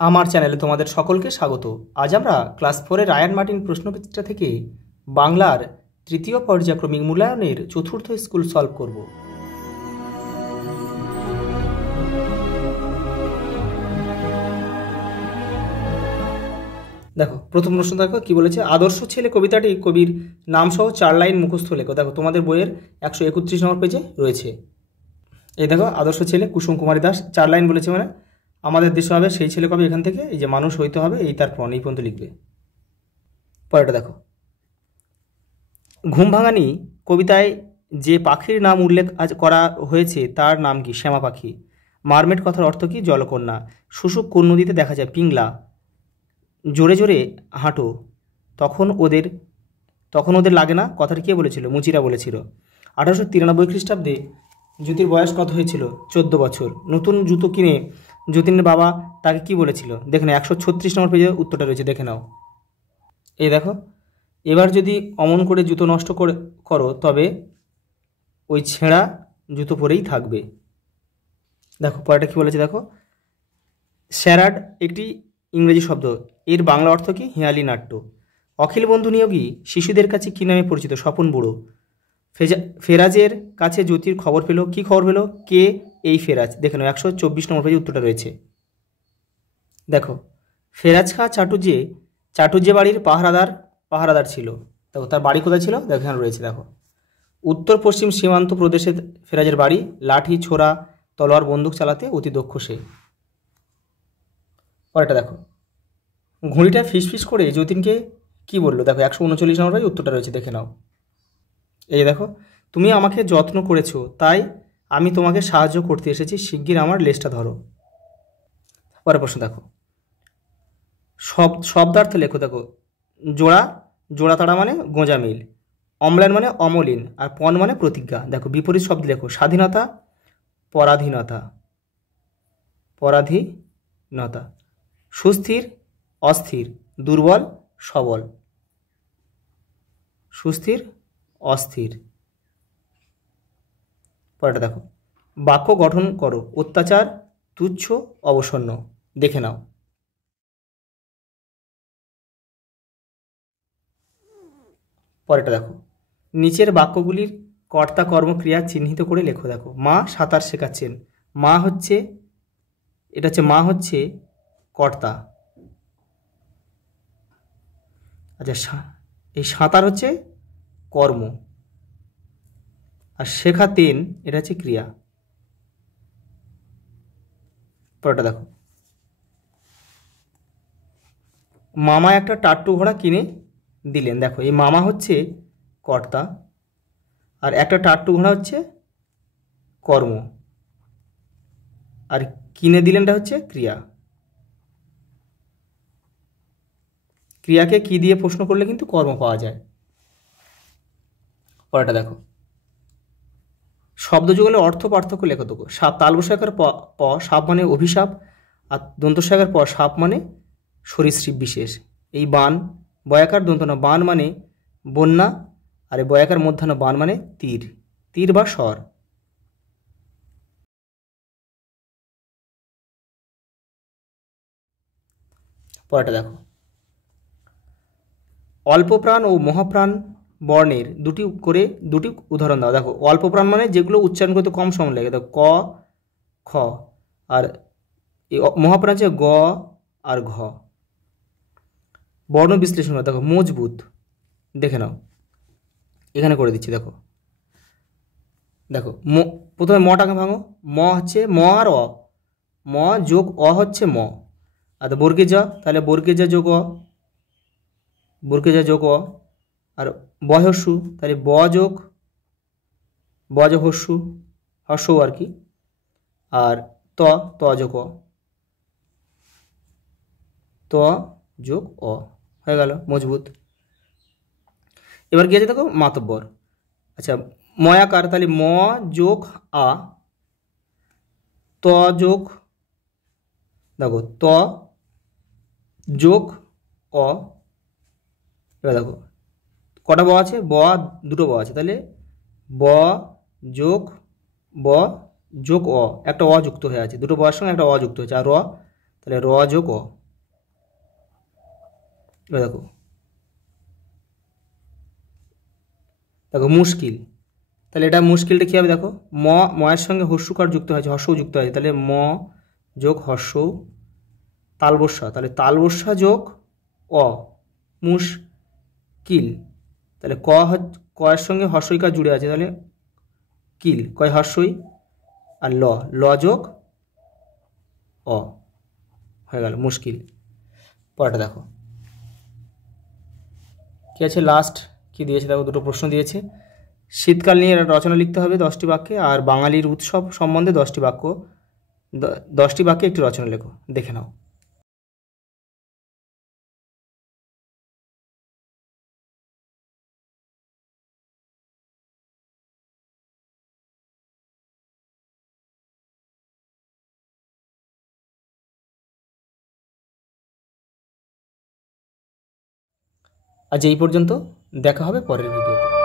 আমার চ্যানেলে তোমাদের সকলকে স্বাগত। আজ আমরা ক্লাস 4-এর রায়ান মার্টিন প্রশ্নবিচিত্রা থেকে বাংলার তৃতীয় পর্যায়ক্রমিক মূল্যায়নের চতুর্থ স্কুল সলভ করব। দেখো প্রথম প্রশ্ন, দেখো কি বলেছে। আদর্শ ছেলে কবিতাটি কবির নাম সহ 4 লাইন মুখস্থ লেখো। দেখো তোমাদের বইয়ের 131 নম্বর পেজে রয়েছে। এই দেখো, আদর্শ ছেলে কুসুম কুমারী দাস 4 লাইন বলেছে, মানে আমাদের দেশে হবে সেই ছেলে কবে, এখান থেকে এই যে মানুষ হইতে হবে, এই তার প্রণ, এই পর্যন্ত লিখবে। পরেরটা দেখো, ঘুম ভাঙানি কবিতায় যে পাখির নাম উল্লেখ করা হয়েছে তার নাম কি? শ্যামা পাখি। মারমেড কথার অর্থ কি? জলকন্যা। শুশুক কোন নদীতে দেখা যায়? পিংলা। জোরে জোরে হাঁটো তখন ওদের লাগে না, কথাটা কে বলেছিল? মুচিরা বলেছিল। 1893 খ্রিস্টাব্দে জ্যোতির বয়স কত হয়েছিল? 14 বছর। নতুন জুতো কিনে যতীনের বাবা তাকে কি বলেছিল? দেখে নাও, 136 নম্বর পেজে উত্তরটা রয়েছে, দেখে নাও। এই দেখো, এবার যদি অমন করে জুতো নষ্ট করো তবে ওই ছেঁড়া জুতো পরেই থাকবে। দেখো পরেরটা কি বলেছে, দেখো। স্যারাড একটি ইংরেজি শব্দ, এর বাংলা অর্থ কি? হেঁয়ালি নাট্য। অখিল বন্ধু নিয়োগী শিশুদের কাছে কী নামে পরিচিত? স্বপন বুড়ো। ফেরাজের কাছে জ্যোতির খবর পেল, কি খবর পেল? কে এই ফেরাজ? দেখে নাও, 124 নম্বর পেজে উত্তরটা রয়েছে। দেখো, ফেরাজ খাঁ চাটুর্যে বাড়ির পাহারাদার ছিল। দেখো তার বাড়ি কোথায় ছিল? দেখো এখানে রয়েছে। দেখো, উত্তর পশ্চিম সীমান্ত প্রদেশে ফেরাজের বাড়ি। লাঠি ছোড়া তলোয়ার বন্দুক চালাতে অতি দক্ষ সে। পরেরটা দেখো, ঘুড়িটা ফিসফিস করে যতীনকে কি বললো? দেখো 139 নম্বর পেজে উত্তরটা রয়েছে, দেখে নাও। এই দেখো, তুমি আমাকে যত্ন করেছো তাই আমি তোমাকে সাহায্য করতে এসেছি, শিগগির আমার লেজটা ধরো। পরের প্রশ্ন দেখো, শব্দার্থ লেখো। দেখো, জোড়া তাড়া মানে গোঁজা মিল, অম্লান মানে অমলিন, আর পণ মানে প্রতিজ্ঞা। দেখো বিপরীত শব্দ লেখো। স্বাধীনতা পরাধীনতা, সুস্থির অস্থির, দুর্বল সবল। সুস্থির অস্থির। পরেরটা দেখো, বাক্য গঠন করো। অত্যাচার তুচ্ছ অবসন্ন। দেখে নাও। পরেরটা দেখো, নিচের বাক্যগুলির কর্তা কর্মক্রিয়া চিহ্নিত করে লেখো। দেখো, মা সাঁতার শেখাচ্ছেন। মা হচ্ছে কর্তা। আচ্ছা, এই সাঁতার হচ্ছে কর্ম, আর শেখাতেন এটা হচ্ছে ক্রিয়া। পরেরটা দেখো, মামা একটা টাট্টু ঘোড়া কিনে দিলেন। দেখো, এই মামা হচ্ছে কর্তা, আর একটা টাট্টু ঘোড়া হচ্ছে কর্ম, আর কিনে দিলেনটা হচ্ছে ক্রিয়া। ক্রিয়াকে কি দিয়ে প্রশ্ন করলে কিন্তু কর্ম পাওয়া যায়। পরেরটা দেখো, শব্দযুগলের অর্থ পার্থক্য লেখো। দেখো, সাপ তালবসায়কার প সাপ মানে অভিশাপ, আর দন্তস্বয়কার প সাপ মানে সরীসৃপ বিশেষ। এই বান বয়াকার দন্তনা বান মানে বন্যা, আর এই বয়াকার মধ্যাহ্ন বান মানে তীর বা স্বর। পরেরটা দেখো, অল্পপ্রাণ ও মহাপ্রাণ বর্ণের দুটি উদাহরণ দাও। দেখো, অল্পপ্রাণ মানে যেগুলো উচ্চারণ করতে কম সময় লাগে। দেখো, ক খ, আর এই মহাপ্রাণ হচ্ছে গ আর ঘ। বর্ণ বিশ্লেষণ করো। দেখো, মজবুত। দেখে নাও, এখানে করে দিচ্ছি। দেখো প্রথমে মটাকে ভাঙো। ম হচ্ছে ম আর অ, ম যোগ অ হচ্ছে ম। আর বর্গে যা, তাহলে বর্গে যা যোগ অ, আর বয়স্যু, তাহলে ব যোগ হস্যু, আর কি, আর ত যোগ অ, ত যোগ অ, হয়ে গেল মজবুত। এবার কি আছে দেখো, মাতব্বর। আচ্ছা, ময়াকার, তাহলে ম যোগ আ, ত যোগ, দেখো ত যোগ অ। এবার দেখো কটা ব আছে? দুটো ব আছে, তাহলে ব যোগ অ, একটা অ যুক্ত হয়ে আছে, দুটো বয়ের সঙ্গে একটা অ যুক্ত হয়েছে, আর তাহলে র যোগ অ। এবার দেখো দেখো মুশকিল, তাহলে এটা মুশকিলটা কী হবে দেখো, ময়ের সঙ্গে হর্ষকার যুক্ত হয়েছে, হর্ষও যুক্ত হয়েছে, তাহলে ম যোগ হর্ষ তালবস্যা, তাহলে তালবস্যা যোগ অ মুশকিল, তাহলে কয়ের সঙ্গে হর্ষইকার জুড়ে আছে, তাহলে কিল কয় হর্ষই, আর ল যোগ অ হয়ে গেল মুশকিল। পরেরটা দেখো কী আছে, লাস্ট কি দিয়েছে দেখো, দুটো প্রশ্ন দিয়েছে। শীতকাল নিয়ে রচনা লিখতে হবে 10টি বাক্যে, আর বাঙালির উৎসব সম্বন্ধে 10টি বাক্যে একটি রচনা লেখো। দেখে নাও। আজ এই পর্যন্ত, দেখা হবে পরের ভিডিওতে।